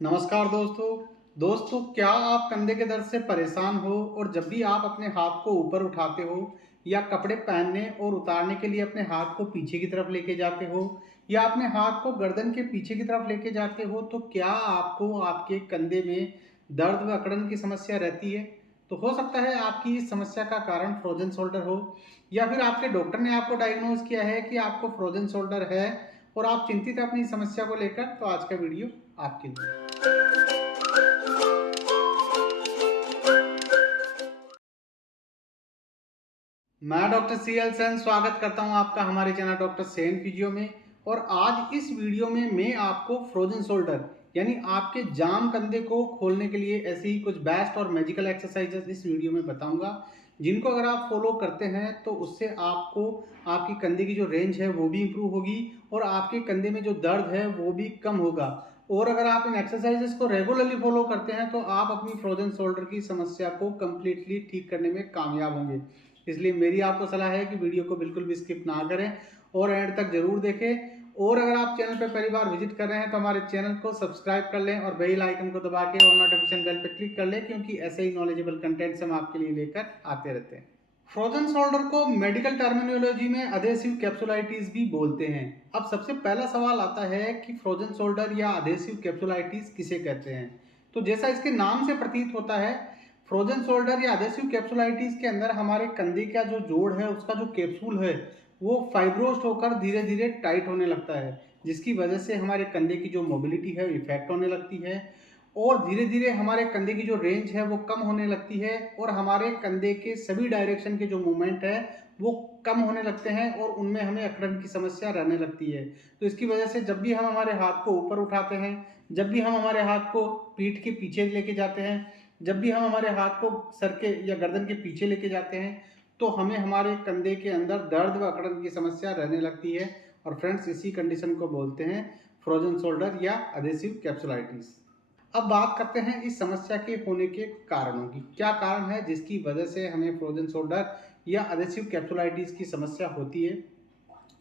नमस्कार दोस्तों क्या आप कंधे के दर्द से परेशान हो और जब भी आप अपने हाथ को ऊपर उठाते हो या कपड़े पहनने और उतारने के लिए अपने हाथ को पीछे की तरफ लेके जाते हो या अपने हाथ को गर्दन के पीछे की तरफ लेके जाते हो तो क्या आपको आपके कंधे में दर्द व अकड़न की समस्या रहती है। तो हो सकता है आपकी इस समस्या का कारण फ्रोजन शोल्डर हो या फिर आपके डॉक्टर ने आपको डायग्नोज किया है कि आपको फ्रोजन शोल्डर है और आप चिंतित हैं अपनी समस्या को लेकर। तो आज का वीडियो आपके लिए। मैं डॉक्टर सी एल सेन स्वागत करता हूं आपका हमारे चैनल डॉक्टर सेन फिजियो में। और आज इस वीडियो में मैं आपको फ्रोजन शोल्डर यानी आपके जाम कंधे को खोलने के लिए ऐसी ही कुछ बेस्ट और मैजिकल एक्सरसाइजेस इस वीडियो में बताऊंगा, जिनको अगर आप फॉलो करते हैं तो उससे आपको आपकी कंधे की जो रेंज है वो भी इंप्रूव होगी और आपके कंधे में जो दर्द है वो भी कम होगा। और अगर आप इन एक्सरसाइजेस को रेगुलरली फॉलो करते हैं तो आप अपनी फ्रोजन शोल्डर की समस्या को कंप्लीटली ठीक करने में कामयाब होंगे। इसलिए मेरी आपको सलाह है कि वीडियो को बिल्कुल भी स्किप ना करें और एंड तक जरूर देखें। और अगर आप चैनल पर पहली बार विजिट कर रहे हैं तो हमारे चैनल को सब्सक्राइब कर लें और बेल आइकन को दबा के और नोटिफिकेशन बेल पर क्लिक कर लें, क्योंकि ऐसे ही नॉलेजेबल कंटेंट्स हम आपके लिए लेकर आते रहते हैं। फ्रोजन शोल्डर को मेडिकल टर्मिनोलॉजी में अधेसिव कैप्सुलाइटिस भी बोलते हैं। अब सबसे पहला सवाल आता है कि फ्रोजन शोल्डर या अधेसिव कैप्सुलाइटिस किसे कहते हैं। तो जैसा इसके नाम से प्रतीत होता है, फ्रोजन शोल्डर या अधेसिव कैप्सुलाइटिस के अंदर हमारे कंधे का जो जोड़ है उसका जो कैप्सूल है वो फाइब्रोस्ट होकर धीरे धीरे टाइट होने लगता है, जिसकी वजह से हमारे कंधे की जो मोबिलिटी है इफेक्ट होने लगती है और धीरे धीरे हमारे कंधे की जो रेंज है वो कम होने लगती है और हमारे कंधे के सभी डायरेक्शन के जो मूवमेंट है वो कम होने लगते हैं और उनमें हमें अकड़न की समस्या रहने लगती है। तो इसकी वजह से जब भी हम हमारे हाथ को ऊपर उठाते हैं, जब भी हम हमारे हाथ को पीठ के पीछे लेके जाते हैं, जब भी हम हमारे हाथ को सर के या गर्दन के पीछे लेके जाते हैं तो हमें हमारे कंधे के अंदर दर्द व अकड़न की समस्या रहने लगती है। और फ्रेंड्स, इसी कंडीशन को बोलते हैं फ्रोजन शोल्डर या अधेसिव कैप्सुलाइटिस। अब बात करते हैं इस समस्या के होने के कारणों की। क्या कारण है जिसकी वजह से हमें फ्रोजन शोल्डर या अधेसिव कैप्सुलाइटिस की समस्या होती है।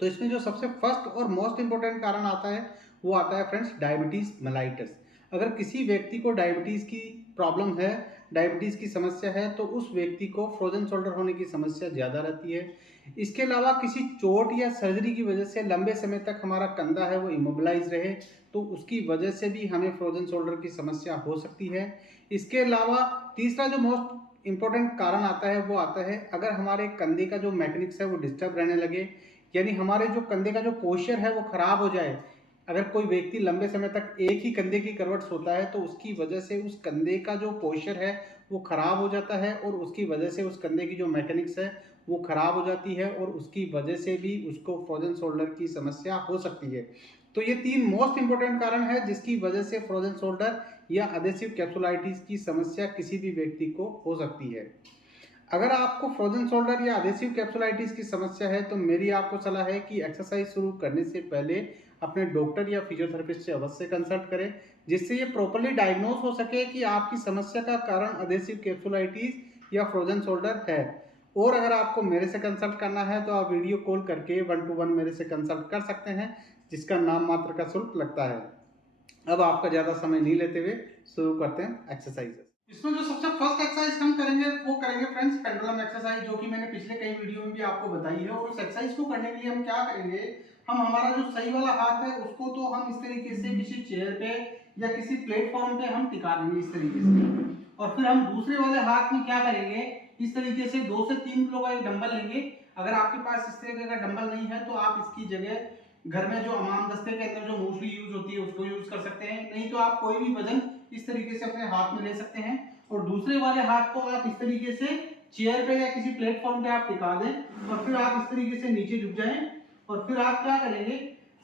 तो इसमें जो सबसे फर्स्ट और मोस्ट इंपॉर्टेंट कारण आता है वो आता है फ्रेंड्स डायबिटीज मेलाइटस। अगर किसी व्यक्ति को डायबिटीज की प्रॉब्लम है, डायबिटीज की समस्या है, तो उस व्यक्ति को फ्रोजन शोल्डर होने की समस्या ज़्यादा रहती है। इसके अलावा किसी चोट या सर्जरी की वजह से लंबे समय तक हमारा कंधा है वो इमोबिलाइज रहे तो उसकी वजह से भी हमें फ्रोजन शोल्डर की समस्या हो सकती है। इसके अलावा तीसरा जो मोस्ट इंपॉर्टेंट कारण आता है वो आता है अगर हमारे कंधे का जो मैकेनिक्स है वो डिस्टर्ब रहने लगे, यानी हमारे जो कंधे का जो पोस्चर है वो खराब हो जाए। अगर कोई व्यक्ति लंबे समय तक एक ही कंधे की करवट सोता है तो उसकी वजह से उस कंधे का जो पोस्चर है वो खराब हो जाता है और उसकी वजह से उस कंधे की जो मैकेनिक्स है वो खराब हो जाती है और उसकी वजह से भी उसको फ्रोजन शोल्डर की समस्या हो सकती है। तो ये तीन मोस्ट इंपॉर्टेंट कारण है जिसकी वजह से फ्रोजन शोल्डर या अधेसिव कैप्सुलाइटिस की समस्या किसी भी व्यक्ति को हो सकती है। अगर आपको फ्रोजन शोल्डर या अधेसिव कैप्सुलाइटिस की समस्या है तो मेरी आपको सलाह है कि एक्सरसाइज शुरू करने से पहले अपने डॉक्टर या फिजियोथेरेपिस्ट से अवश्य कंसल्ट करें, जिससे ये प्रॉपर्ली डायग्नोज हो सके कि आपकी समस्या का कारण अधेसिव कैप्सुलाइटिस या फ्रोजन शोल्डर है। और अगर आपको मेरे से कंसल्ट करना है तो आप वीडियो कॉल करके 1-to-1 मेरे से कंसल्ट कर सकते हैं, जिसका नाम मात्र का शुल्क लगता है। अब आपका ज़्यादा समय नहीं लेते हुए शुरू करते हैं एक्सरसाइजेस। इसमें जो सबसे फर्स्ट एक्सरसाइज हम करेंगे वो करेंगे फ्रेंड्स पेंडुलम एक्सरसाइज, जो कि मैंने पिछले कई वीडियो में भी आपको बताई है। और उस एक्सरसाइज को करने के लिए हम क्या करेंगे, हम हमारा जो सही वाला हाथ है उसको तो हम इस तरीके से किसी चेयर पे या किसी प्लेटफॉर्म पे हम टिका देंगे इस तरीके से। और फिर हम दूसरे वाले हाथ में क्या करेंगे, इस तरीके से 2 से 3 किलो का एक डंबल लेंगे। अगर आपके पास इस तरीके का डंबल नहीं है तो आप इसकी जगह घर में जो हमाम दस्ते के अंदर जो मोस्टली यूज होती है उसको यूज कर सकते हैं, नहीं तो आप कोई भी वजन इस तरीके से अपने हाथ में ले सकते हैं। और दूसरे वाले हाथ को आप इस तरीके से चेयर पे या किसी प्लेटफॉर्म पे आप टिका दें और फिर आप इस तरीके से नीचे झुक जाएं। और फिर आप क्या करेंगे,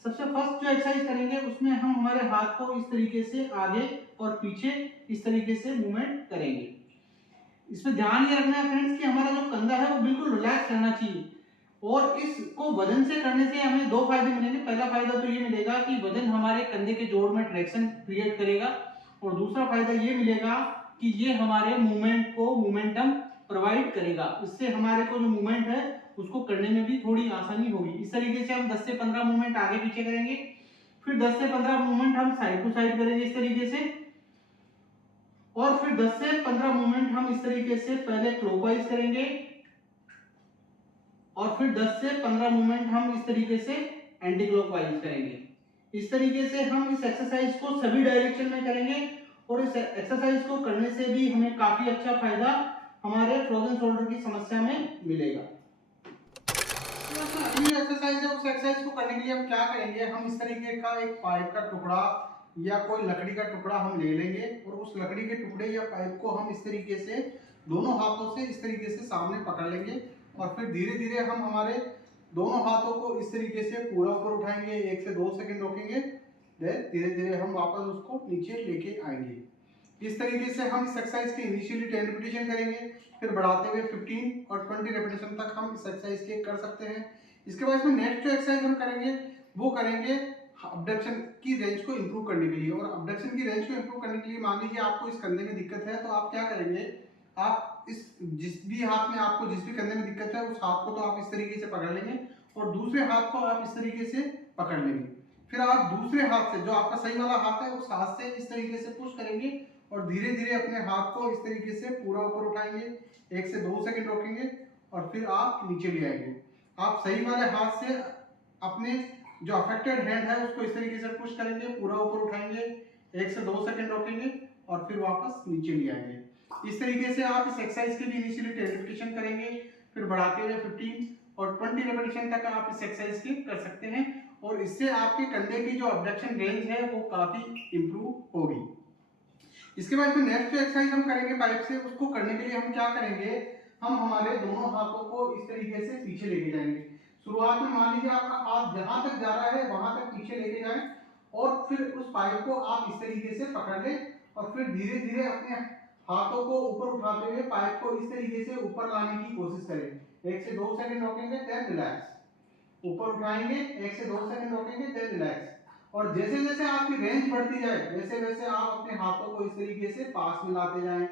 सबसे फर्स्ट जो एक्सरसाइज करेंगे उसमें हम हमारे हाथ को इस तरीके से आगे और पीछे इस तरीके से मूवमेंट करेंगे। इसमें ध्यान ये रखना है फ्रेंड्स कि हमारा जो कंधा है वो बिल्कुल रिलैक्स रहना चाहिए। और इसको वजन से करने से हमें दो फायदे मिलेंगे। पहला फायदा तो ये मिलेगा कि वजन हमारे कंधे के जोड़ में ट्रैक्शन क्रिएट करेगा और दूसरा फायदा ये मिलेगा कि ये हमारे मूवमेंट को मोमेंटम प्रोवाइड करेगा। इससे हमारे को जो मूवमेंट है उसको करने में भी थोड़ी आसानी होगी। इस तरीके से हम 10 से 15 मूवमेंट आगे पीछे करेंगे। फिर 10 से 15 मूवमेंट हम साइड टू साइड करेंगे इस तरीके से, और फिर 10 से 15 मूवमेंट हम इस तरीके से पहले क्लॉकवाइज करेंगे, और फिर 10 से 15 मूवमेंट हम इस तरीके से एंटी क्लॉकवाइज करेंगे। इस तरीके से हम इस एक्सरसाइज को सभी डायरेक्शन में करेंगे, और इस एक्सरसाइज को करने से भी हमें काफी अच्छा फायदा हमारे फ्रोजन शोल्डर की समस्या में मिलेगा। अगली एक्सरसाइज है, उस एक्सरसाइज को करने के लिए हम क्या करेंगे, हम इस तरीके का एक पाइप का टुकड़ा या कोई लकड़ी का टुकड़ा हम ले लेंगे, और उस लकड़ी के टुकड़े या पाइप को हम इस तरीके से दोनों हाथों से इस तरीके से सामने पकड़ लेंगे, और फिर धीरे धीरे हम हमारे दोनों हाथों को इस तरीके से पूरा ऊपर उठाएंगे, 1 से 2 सेकंड रोकेंगे, देन धीरे धीरे हम वापस उसको नीचे लेके आएंगे। इस तरीके से हम इस एक्सरसाइज के इनिशियली 10 रेपिटेशन करेंगे, फिर बढ़ाते हुए 15 और 20 रेपिटेशन तक हम इस एक्सरसाइज के कर सकते हैं। इसके बाद में नेक्स्ट जो एक्सरसाइज हम करेंगे वो करेंगे अबडक्शन की रेंज को इंप्रूव करने के लिए। और अबडक्शन की रेंज को इंप्रूव करने के लिए मान लीजिए आपको इस कंधे में दिक्कत है, तो आप क्या करेंगे, आप इस जिस भी हाथ में आपको जिस भी कंधे में दिक्कत है उस हाथ को तो आप इस तरीके से पकड़ लेंगे, और दूसरे हाथ को आप इस तरीके से पकड़ लेंगे। फिर आप दूसरे हाथ से, जो आपका सही वाला हाथ है, उस हाथ से इस तरीके से पुश करेंगे, और धीरे धीरे अपने हाथ को इस तरीके से पूरा ऊपर उठाएंगे, 1 से 2 सेकंड रोकेंगे, और फिर आप नीचे ले आएंगे। आप सही वाले हाथ से अपने जो अफेक्टेड हैंड है उसको इस तरीके से पुश करेंगे, पूरा ऊपर उठाएंगे, 1 से 2 सेकंड रोकेंगे, और फिर वापस नीचे ले आएंगे। इस तरीके से आप इस एक्सरसाइज के लिए इनिशियली 10 रेपिटेशन करेंगे, फिर बढ़ाते हुए 15 और 20 रेपिटेशन तक आप इस एक्सरसाइज के कर सकते हैं, और इससे आपके कंधे की जो अबडक्शन रेंज है वो काफी इंप्रूव होगी। इसके बाद में नेक्स्ट जो एक्सरसाइज हम करेंगे पाइप से, उसको करने के लिए हम क्या करेंगे, हम हमारे दोनों हाथों को इस तरीके से पीछे लेके जाएंगे। शुरुआत में मान लीजिए आपका हाथ जहां तक जा रहा है वहां तक पीछे लेके जाएं, और फिर उस पाइप को आप इस तरीके से पकड़ लें, और फिर धीरे धीरे अपने हाथों को ऊपर उठाते हुए पाइप को इस तरीके से ऊपर लाने की कोशिश करें। 1 से 2 सेकंड रोकेंगे, देन रिलैक्स, ऊपर उठाएंगे, 1 से 2 सेकंड रोकेंगे, देन रिलैक्स। और जैसे जैसे आपकी रेंज बढ़ती जाए वैसे वैसे आप अपने हाथों को इस तरीके से पास में लाते जाएं,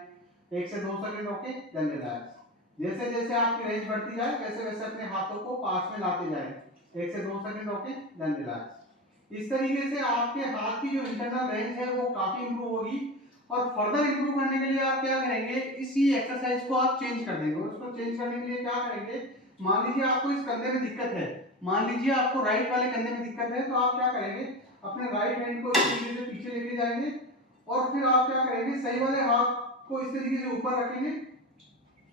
1 से 2 सेकंड रोके, देन रिलैक्स। जैसे जैसे आपकी रेंज बढ़ती जाए वैसे वैसे अपने हाथों को पास में लाते जाएं, 1 से 2 सेकंड रोके, देन रिलैक्स। इस तरीके से आपके हाथ की जो इंटरनल रेंज है वो काफी इंप्रूव होगी। और फर्दर इंप्रूव करने के लिए आप क्या करेंगे, इसी एक्सरसाइज को आप चेंज कर देंगे। उसको चेंज करने के लिए क्या करेंगे, मान लीजिए आपको इस कंधे में दिक्कत है, मान लीजिए आपको राइट वाले कंधे में दिक्कत है, तो आप क्या करेंगे, अपने राइट हैंड को इस तरीके से पीछे लेके जाएंगे, और फिर आप क्या करेंगे, सही वाले हाथ को इस तरीके से ऊपर रखेंगे,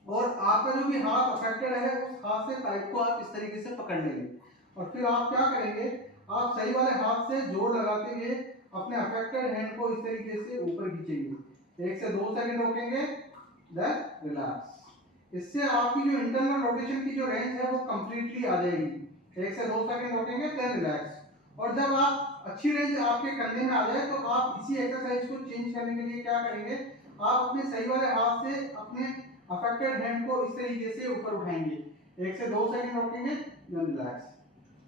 और आपका जो भी हाथ अफेक्टेड है उस हाथ से पाइप को आप इस तरीके से पकड़ लेंगे, और फिर आप क्या करेंगे, आप सही वाले हाथ से जोर लगाते हुए अपने अफेक्टेड हैंड को इस तरीके से ऊपर खींचेंगे, 1 से 2 सेकंड रोकेंगे, देन रिलैक्स। इससे आपकी जो इंटरनल रोटेशन की जो रेंज है वो कंप्लीटली आ जाएगी। 1 से 2 सेकंड रोकेंगे, देन रिलैक्स। और जब आप अच्छी रेंज आपके कंधे में आ जाए तो आप इसी एक्सरसाइज को चेंज करने के लिए क्या करेंगे, आप अपने सही वाले हाथ से अपने अफेक्टेड हैंड को इस तरीके से ऊपर उठाएंगे, 1 से 2 सेकंड रोकेंगे, देन रिलैक्स।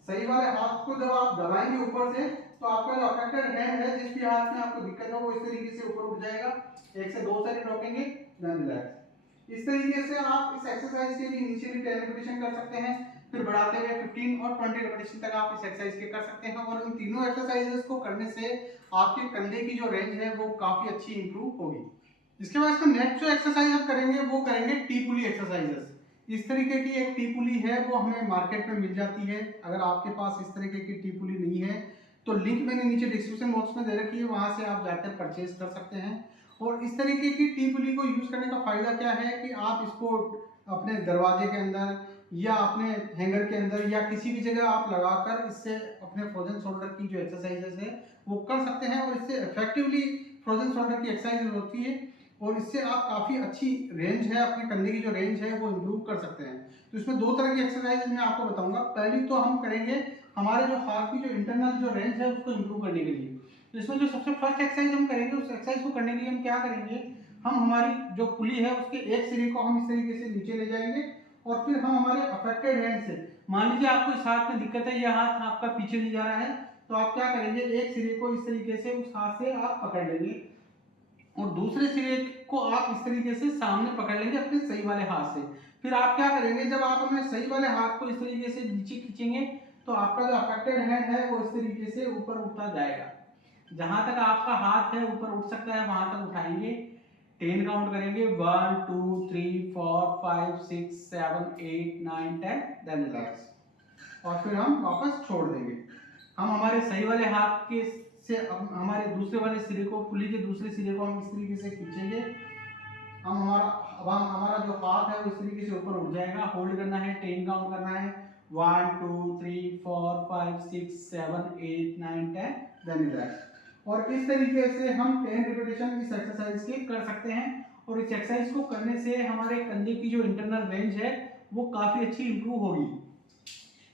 सही वाले हाथ को जब आप दबाएंगे ऊपर से तो आपका जो अफेक्टेड हैंड है जिस भी हाथ में आपको दिक्कत है वो इस तरीके से ऊपर उठ जाएगा, 1 से 2 सेकंड रोकेंगे, देन रिलैक्स। इस तरीके से आप इस एक्सरसाइज के लिए इनिशियली 10 रेपिटेशन कर सकते हैं, फिर बढ़ाते हुए 15 और 20 रेपिटेशन तक आप इस एक्सरसाइज के कर सकते हैं, और इन तीनों एक्सरसाइजेस को करने से आपके कंधे की जो रेंज है वो काफी अच्छी इंप्रूव होगी। इसके बाद नेक्स्ट जो एक्सरसाइज आप करेंगे वो करेंगे टी पुली एक्सरसाइजेस। इस तरीके की एक टी पुली है वो हमें मार्केट में मिल जाती है। अगर आपके पास इस तरीके की टी पुली नहीं है तो लिंक मैंने नीचे डिस्क्रिप्शन बॉक्स में दे रखी है, वहां से आप जाकर परचेज कर सकते हैं। और इस तरीके की टी पुली को यूज करने का फायदा क्या है कि आप इसको अपने दरवाजे के अंदर या अपने हैंगर के अंदर या किसी भी जगह आप लगाकर इससे अपने फ्रोजन शोल्डर की जो एक्सरसाइजेस है वो कर सकते हैं, और इससे इफेक्टिवली फ्रोजन शोल्डर की एक्सरसाइज होती है, और इससे आप काफी अच्छी रेंज है, अपने कंधे की जो रेंज है वो इंप्रूव कर सकते हैं। तो इसमें दो तरह की एक्सरसाइज मैं आपको बताऊंगा। पहली तो हम करेंगे हमारे जो हाथ की जो इंटरनल जो रेंज है उसको इंप्रूव करने के लिए। तो इसमें जो सबसे फर्स्ट एक्सरसाइज हम करेंगे, उस एक्सरसाइज को करने के लिए हम क्या करेंगे, हम हमारी जो पुली है उसके एक सिरे को हम इस तरीके से नीचे ले जाएंगे, और फिर हम हमारे अफेक्टेड हैंड से, मान लीजिए आपको इस हाथ में दिक्कत है, यह हाथ आपका पीछे नहीं जा रहा है, तो आप क्या करेंगे, एक सिरे को इस तरीके से उस हाथ से आप पकड़ लेंगे, और दूसरे सिरे को आप इस तरीके से सामने पकड़ लेंगे अपने सही वाले हाथ से। फिर आप क्या करेंगे, जब आप अपने सही वाले हाथ को इस तरीके से नीचे खींचेंगे तो आपका जो अफेक्टेड हैंड है वो इस तरीके से ऊपर उठता जाएगा। जहां तक आपका हाथ है ऊपर उठ सकता है वहां तक उठाएंगे, 10 काउंट करेंगे, 1 2 3 4 5 6 7 8 9 10, देन रिलैक्स, और फिर हम वापस छोड़ देंगे। हम हमारे सही वाले हाथ के से हमारे दूसरे वाले सिरे को, पुली के दूसरे सिरे को हम इस तरीके से खींचेंगे। हमारा जो हाथ है वो इस तरीके से ऊपर उठ जाएगा। होल्ड करना है, 10 काउंट करना है, 1 2 3 4 5 6 7 8 9 10, देन रिलैक्स। और इस तरीके से हम 10 रिपीटेशन इस एक्सरसाइज के कर सकते हैं। और इस एक्सरसाइज को करने से हमारे कंधे की जो इंटरनल रेंज है वो काफी अच्छी इंप्रूव होगी।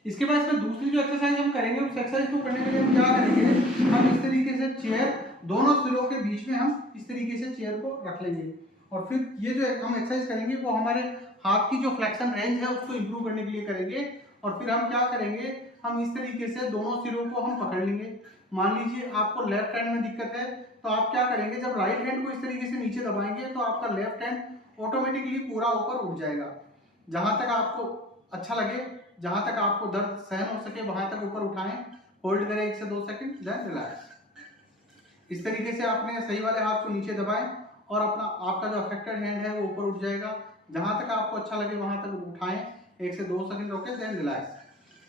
इसके बाद इसमें दूसरी जो एक्सरसाइज हम करेंगे, उस एक्सरसाइज को करने के लिए हम क्या करेंगे, हम इस तरीके से चेयर दोनों सिरों के बीच में हम इस तरीके से चेयर को रख लेंगे। और फिर ये जो हम एक्सरसाइज करेंगे वो हमारे हाथ की जो फ्लेक्शन रेंज है उसको इंप्रूव करने के लिए करेंगे। और फिर हम क्या करेंगे, हम इस तरीके से दोनों सिरों को हम पकड़ लेंगे। मान लीजिए आपको लेफ्ट हैंड में दिक्कत है, तो आप क्या करेंगे, जब राइट हैंड को इस तरीके से नीचे दबाएंगे तो आपका लेफ्ट हैंड ऑटोमेटिकली पूरा ऊपर उठ जाएगा। जहां तक आपको अच्छा लगे, जहां तक आपको दर्द सहन हो सके वहां तक ऊपर उठाएं, होल्ड करें 1 से 2 सेकंड, देन रिलैक्स। इस तरीके से आपने सही वाले हाथ को नीचे दबाएं और आपका जो अफेक्टेड हैंड है वो ऊपर उठ जाएगा। जहां तक आपको अच्छा लगे वहां तक उठाएं, 1 से 2 सेकंड रोके, देन रिलैक्स।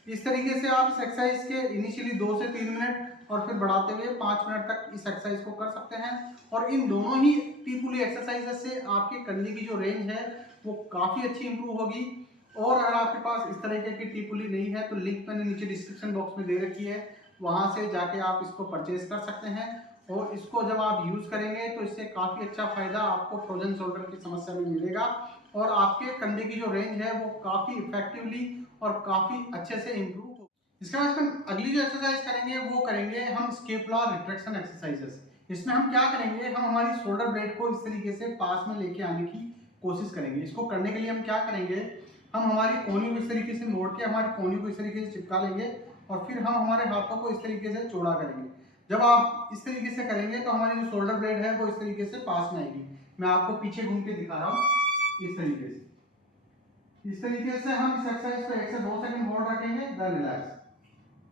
इस तरीके से आप इस एक्सरसाइज के इनिशियली 2 से 3 मिनट और फिर बढ़ाते हुए 5 मिनट तक इस एक्सरसाइज को कर सकते हैं। और इन दोनों ही टी-पुली एक्सरसाइजेस से आपके कंधे की जो रेंज है वो काफी अच्छी इंप्रूव होगी। और अगर आपके पास इस तरीके की टी-पुली नहीं है तो लिंक मैंने नीचे डिस्क्रिप्शन बॉक्स में दे रखी है, वहां से जाके आप इसको परचेज कर सकते हैं। और इसको जब आप यूज करेंगे तो इससे काफी अच्छा फायदा आपको फ्रोजन शोल्डर की समस्या में मिलेगा और आपके कंधे की जो रेंज है वो काफी इफेक्टिवली और काफी अच्छे से इंप्रूव हो। इसके बाद हम अगली जो एक्सरसाइज करेंगे वो करेंगे हम स्केपुलर रिट्रैक्शन एक्सरसाइजेस। इसमें हम क्या करेंगे, हम हमारी शोल्डर ब्लेड को इस तरीके से पास में लेके आने की कोशिश करेंगे। इसको करने के लिए हम क्या करेंगे, हम हमारी कोहनी को इस तरीके से मोड़ के हमारी कोहनी को इस तरीके से चिपका लेंगे और फिर हम हमारे हाथों को इस तरीके से चौड़ा करेंगे। जब आप इस तरीके से करेंगे तो हमारी जो शोल्डर ब्लेड है वो इस तरीके से पास में आएगी। मैं आपको पीछे घूम के दिखा रहा हूँ, इस तरीके से। इस तरीके से हम इस एक्सरसाइज को 1 से 2 सेकंड होल्ड रखेंगे, देन रिलैक्स।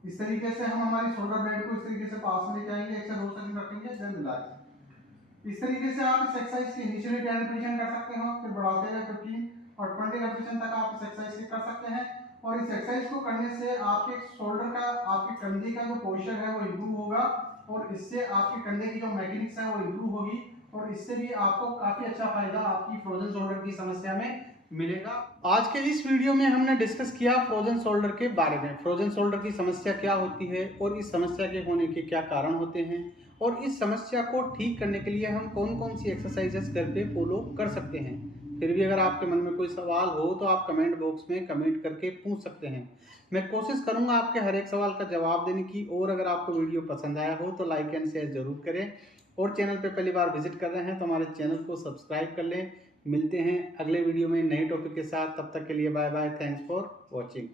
इस तरीके से हम हमारी शोल्डर ब्लेड को इस तरीके से पास में लेके आएंगे, 1 से 2 सेकंड रखेंगे, देन रिलैक्स। इस तरीके से आप इस एक्सरसाइज की इनिशियली 10 रिपीटेशन कर सकते हो, फिर बढ़ाते हुए 15 और 20 रिपीटेशन तक आप इस एक्सरसाइज की कर सकते हैं। और इस एक्सरसाइज को करने से आपके शोल्डर का, आपके कंधे का जो पोस्चर है वो इंप्रूव होगा और इससे आपके कंधे की जो मैकेनिक्स है वो इंप्रूव होगी और इससे भी आपको काफी अच्छा फायदा आपकी फ्रोजन शोल्डर की समस्या में मिलेगा। आज के इस वीडियो में हमने डिस्कस किया फ्रोजन शोल्डर के बारे में। फ्रोजन शोल्डर की समस्या क्या होती है और इस समस्या के होने के क्या कारण होते हैं और इस समस्या को ठीक करने के लिए हम कौन कौन सी एक्सरसाइजेस घर पे फॉलो कर सकते हैं। फिर भी अगर आपके मन में कोई सवाल हो तो आप कमेंट बॉक्स में कमेंट करके पूछ सकते हैं। मैं कोशिश करूंगा आपके हर एक सवाल का जवाब देने की। और अगर आपको वीडियो पसंद आया हो तो लाइक एंड शेयर जरूर करें और चैनल पे पहली बार विजिट कर रहे हैं तो हमारे चैनल को सब्सक्राइब कर लें। मिलते हैं अगले वीडियो में नए टॉपिक के साथ, तब तक के लिए bye bye, thanks for watching.